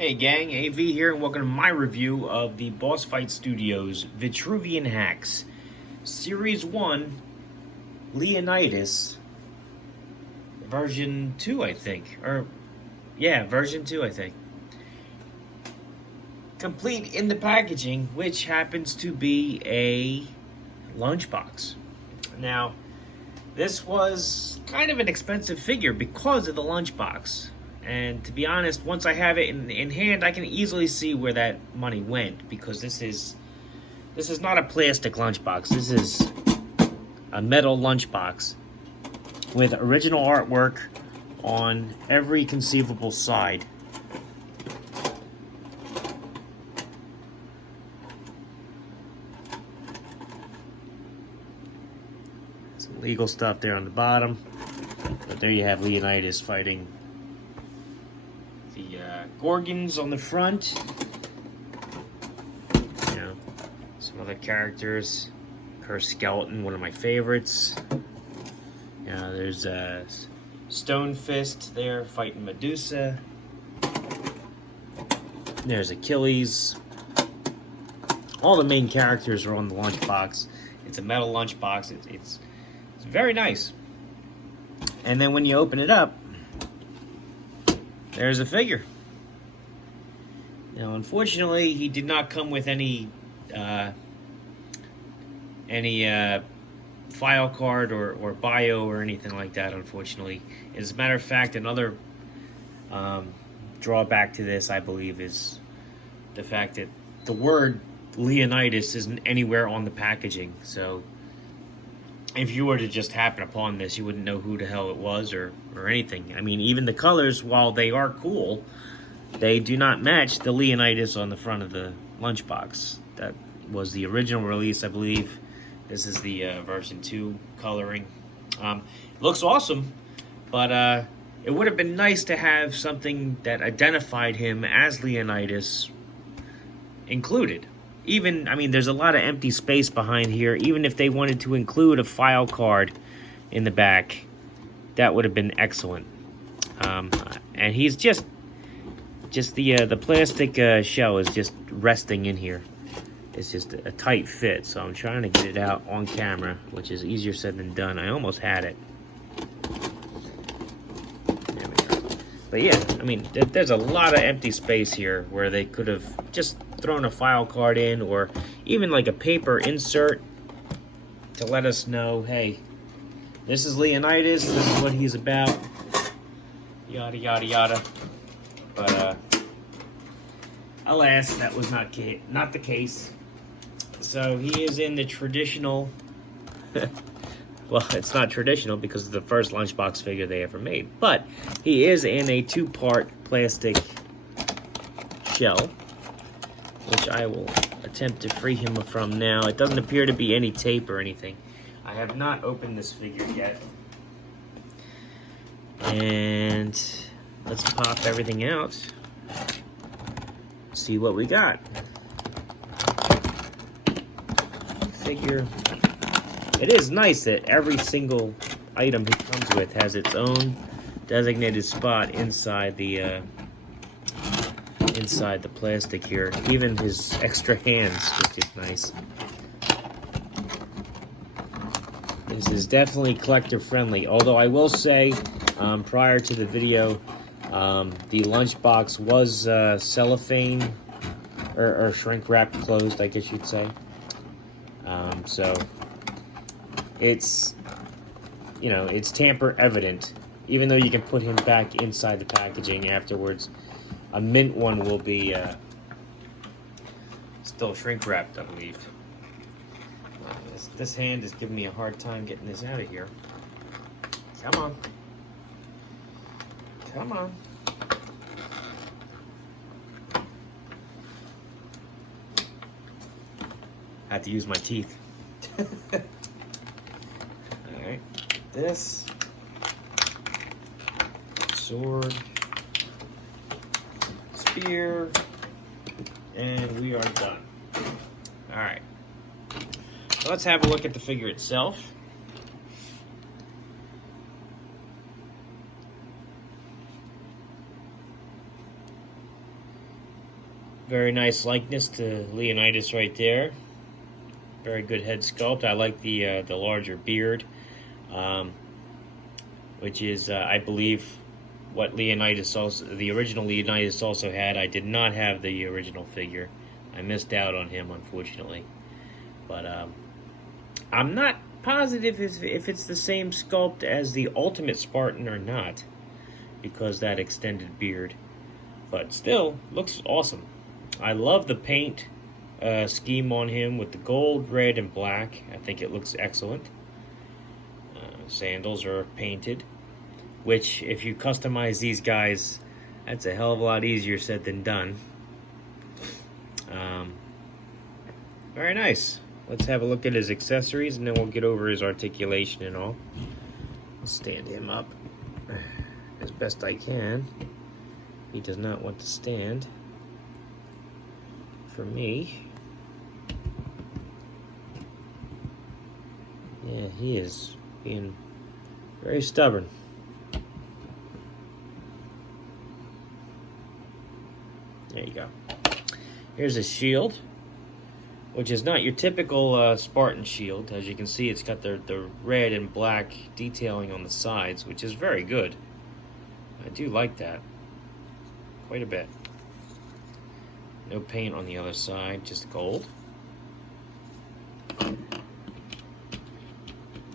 Hey gang, AV here, and welcome to my review of the Boss Fight Studios Vitruvian Hacks Series 1 Leonidas version 2, I think. Version 2, I think. Complete in the packaging, which happens to be a lunchbox. Now, this was kind of an expensive figure because of the lunchbox. And to be honest, once I have it in hand, I can easily see where that money went, because this is not a plastic lunchbox. This is a metal lunchbox with original artwork on every conceivable side. Some legal stuff there on the bottom, but there you have Leonidas fighting the Gorgons on the front. You know, some other characters. Her skeleton, one of my favorites. You know, there's Stone Fist there fighting Medusa. There's Achilles. All the main characters are on the lunchbox. It's a metal lunchbox. It's very nice. And then when you open it up, there's a figure. Now, unfortunately, he did not come with any file card or bio or anything like that, unfortunately. As a matter of fact, another drawback to this, I believe, is the fact that the word Leonidas isn't anywhere on the packaging. So if you were to just happen upon this, you wouldn't know who the hell it was or anything. I mean, even the colors, while they are cool, they do not match the Leonidas on the front of the lunchbox. That was the original release, I believe. This is the version 2 coloring. Looks awesome, but it would have been nice to have something that identified him as Leonidas included. Even, I mean, there's a lot of empty space behind here. Even if they wanted to include a file card in the back, that would have been excellent. And he's just the plastic shell is just resting in here. It's just a tight fit, so I'm trying to get it out on camera, which is easier said than done. I almost had it. There we go. But yeah, I mean, there's a lot of empty space here where they could have just thrown a file card in, or even like a paper insert to let us know, hey, this is Leonidas, this is what he's about, yada yada yada. But alas, that was not the case. So he is in the traditional well, it's not traditional because it's the first lunchbox figure they ever made, but he is in a 2-part plastic shell, which I will attempt to free him from now. It doesn't appear to be any tape or anything. I have not opened this figure yet. And let's pop everything out. See what we got. Figure. It is nice that every single item he comes with has its own designated spot inside the plastic here. Even his extra hands, which is nice. This is definitely collector friendly. Although I will say, prior to the video, the lunchbox was cellophane or shrink wrap closed, I guess you'd say. So it's, you know, it's tamper evident, even though you can put him back inside the packaging afterwards. A mint one will be still shrink wrapped, I believe. This hand is giving me a hard time getting this out of here. Come on. Come on. I have to use my teeth. Alright. This. Sword. Spear. And we are done. Alright. So let's have a look at the figure itself. Very nice likeness to Leonidas right there. Very good head sculpt. I like the larger beard, which is I believe what Leonidas also, the original Leonidas also had. I did not have the original figure. I missed out on him, unfortunately. But I'm not positive if it's the same sculpt as the Ultimate Spartan or not, because that extended beard. But still, looks awesome. I love the paint scheme on him with the gold, red, and black. I think it looks excellent. Sandals are painted, which if you customize these guys, that's a hell of a lot easier said than done. Very nice. Let's have a look at his accessories, and then we'll get over his articulation and all. I'll stand him up as best I can. He does not want to stand for me. Yeah, he is being very stubborn. There you go. Here's his shield, which is not your typical Spartan shield. As you can see, it's got the red and black detailing on the sides, which is very good. I do like that quite a bit. No paint on the other side, just gold.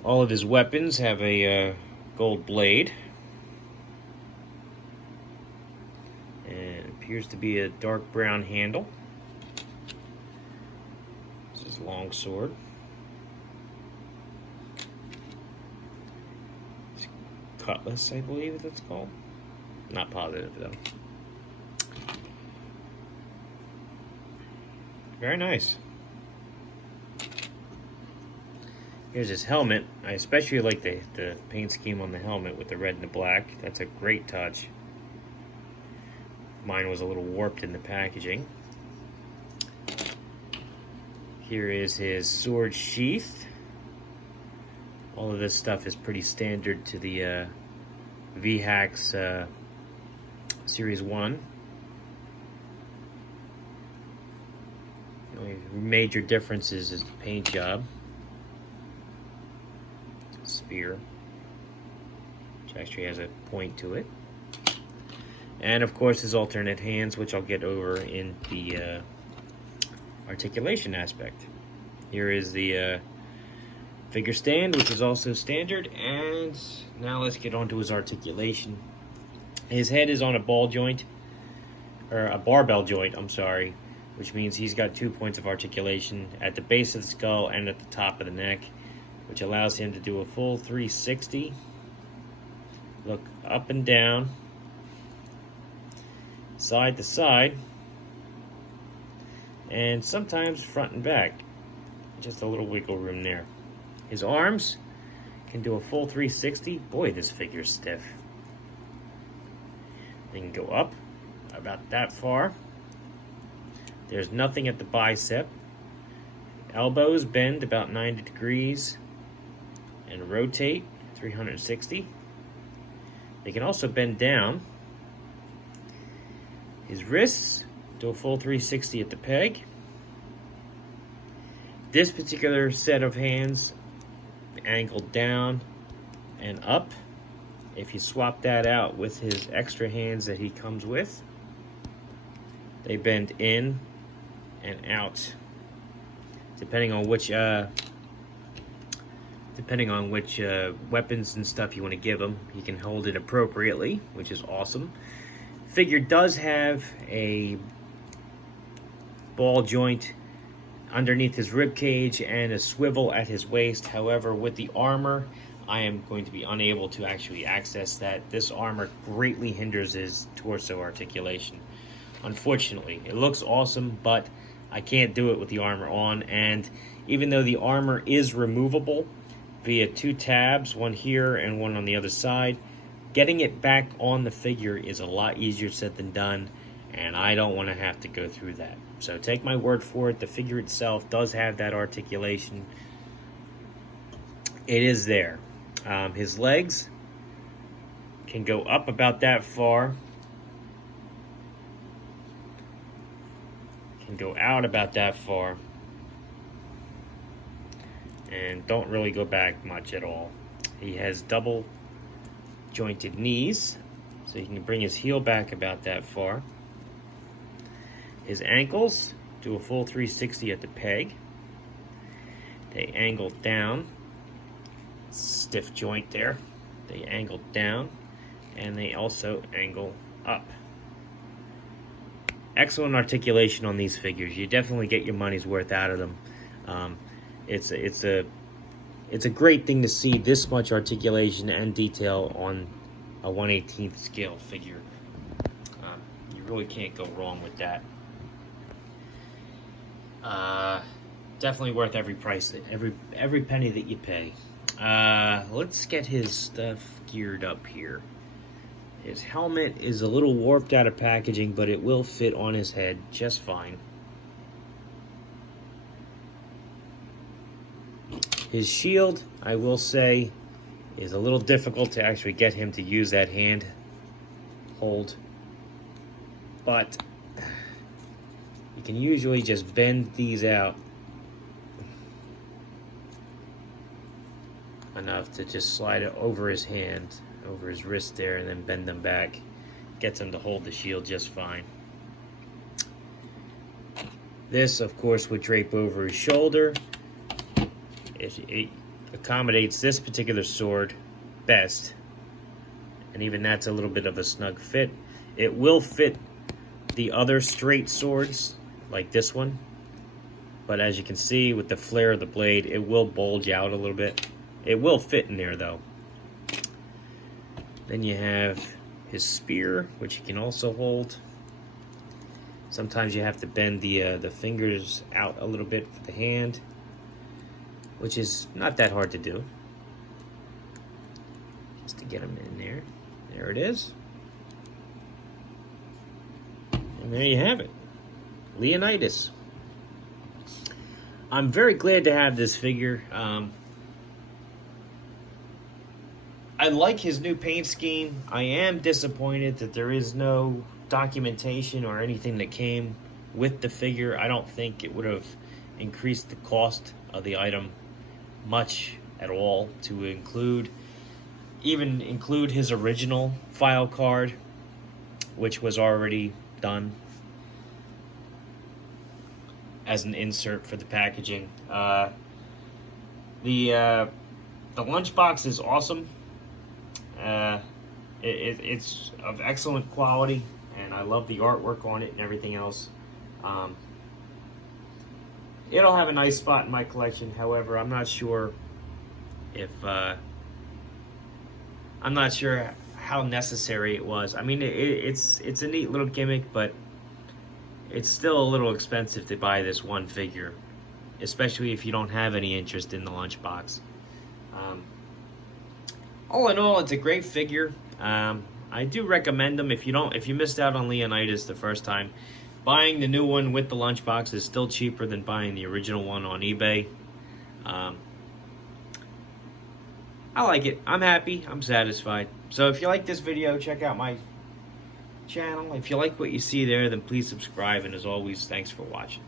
All of his weapons have a gold blade. And it appears to be a dark brown handle. This is long sword. Cutlass, I believe that's called. Not positive though. Very nice. Here's his helmet. I especially like the paint scheme on the helmet with the red and the black. That's a great touch. Mine was a little warped in the packaging. Here is his sword sheath. All of this stuff is pretty standard to the VHAX Series 1. The only major difference is his paint job. Spear, which actually has a point to it. And of course his alternate hands, which I'll get over in the articulation aspect. Here is the figure stand, which is also standard. And now let's get on to his articulation. His head is on a ball joint, or a barbell joint, I'm sorry, which means he's got 2 points of articulation at the base of the skull and at the top of the neck, which allows him to do a full 360. Look up and down, side to side, and sometimes front and back. Just a little wiggle room there. His arms can do a full 360. Boy, this figure's stiff. They can go up about that far. There's nothing at the bicep. Elbows bend about 90 degrees and rotate 360. They can also bend down. His wrists do a full 360 at the peg. This particular set of hands angled down and up. If you swap that out with his extra hands that he comes with, they bend in and out, depending on which weapons and stuff you want to give him. He can hold it appropriately, which is awesome. Figure does have a ball joint underneath his rib cage and a swivel at his waist. However, with the armor, I am going to be unable to actually access that. This armor greatly hinders his torso articulation. Unfortunately, it looks awesome, but I can't do it with the armor on. And even though the armor is removable via 2 tabs, one here and one on the other side, getting it back on the figure is a lot easier said than done, and I don't want to have to go through that. So take my word for it, the figure itself does have that articulation. It is there. His legs can go up about that far. can go out about that far. And don't really go back much at all. He has double jointed knees, so he can bring his heel back about that far. His ankles do a full 360 at the peg. They angle down, stiff joint there. They angle down, and they also angle up. Excellent articulation on these figures. You definitely get your money's worth out of them. It's a great thing to see this much articulation and detail on a 1/18th scale figure. You really can't go wrong with that. Definitely worth every price, every penny that you pay. Let's get his stuff geared up here. His helmet is a little warped out of packaging, but it will fit on his head just fine. His shield, I will say, is a little difficult to actually get him to use that hand hold. But you can usually just bend these out enough to just slide it over his hand, over his wrist there, and then bend them back. Gets him to hold the shield just fine. This, of course, would drape over his shoulder. It accommodates this particular sword best, and even that's a little bit of a snug fit. It will fit the other straight swords, like this one, but as you can see with the flare of the blade, it will bulge out a little bit. It will fit in there though. Then you have his spear, which he can also hold. Sometimes you have to bend the fingers out a little bit for the hand, which is not that hard to do. Just to get them in there. There it is. And there you have it. Leonidas. I'm very glad to have this figure. I like his new paint scheme. I am disappointed that there is no documentation or anything that came with the figure. I don't think it would have increased the cost of the item much at all to include his original file card, which was already done as an insert for the packaging. The lunchbox is awesome. It's of excellent quality, and I love the artwork on it and everything else. It'll have a nice spot in my collection. However, I'm not sure how necessary it was. I mean, it's a neat little gimmick, but it's still a little expensive to buy this one figure, especially if you don't have any interest in the lunchbox. All in all, it's a great figure. I do recommend them if you missed out on Leonidas the first time. Buying the new one with the lunchbox is still cheaper than buying the original one on eBay. I like it. I'm happy. I'm satisfied. So if you like this video, check out my channel. If you like what you see there, then please subscribe. And as always, thanks for watching.